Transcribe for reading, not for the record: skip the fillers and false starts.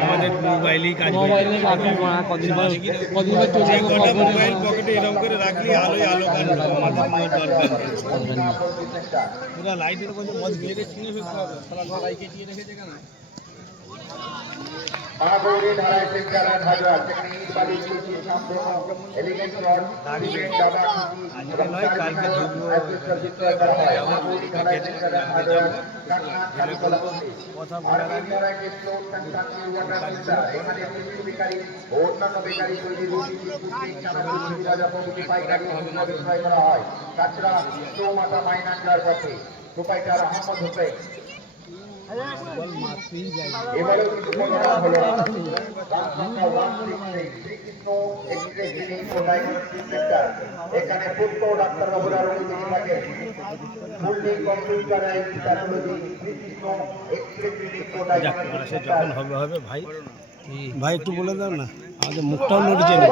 আমাদের মোবাইলেই কাজ মোবাইলে রাখি কদিন পর চলে যাবো মোবাইল পকেটে এরকম করে রাখলি আলোয় আলো কাটবে আমাদের দরকার পুরো লাইটের মধ্যে মজ গেড়ে ছিঁড়ে ফেলতে হবে সারা ঘর লাইটে দিয়ে রেখেছে কেন महागौरी धाराएं सिंचार भाजवा टेक्निक वाली कुछ संपूर्ण एलिगेंट रॉड सीमेंट दादा महागौरी धाराएं सिंचार भाजवा काटना खाली बलबंदी आर्थिक धाराएं के फ्लोट संस्थान की वाटर सिस्टम এখানে কিছু বেকারি অন্যান্য বেকারি তৈরি রুটি বিস্কুট চানাচুর সুবিধা প্রভৃতি পাইকারি মূল্যে বিক্রয় করা হয় কাঁচরা চৌমাথা মাইনান্ডার কাছে প্রোপাইটার আহমদ হোসেন এবারে কিছু বলা হলো এখানে পূর্ত ডাক্তারবাবুরা রোগী দেখে থাকে fully computerise pathology Shrikrishna x-ray clinic যখন হবে হবে ভাই ভাই একটু বলে দাও না আমাদের মুখটাও নড়ছে না